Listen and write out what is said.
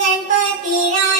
Ganpati Raya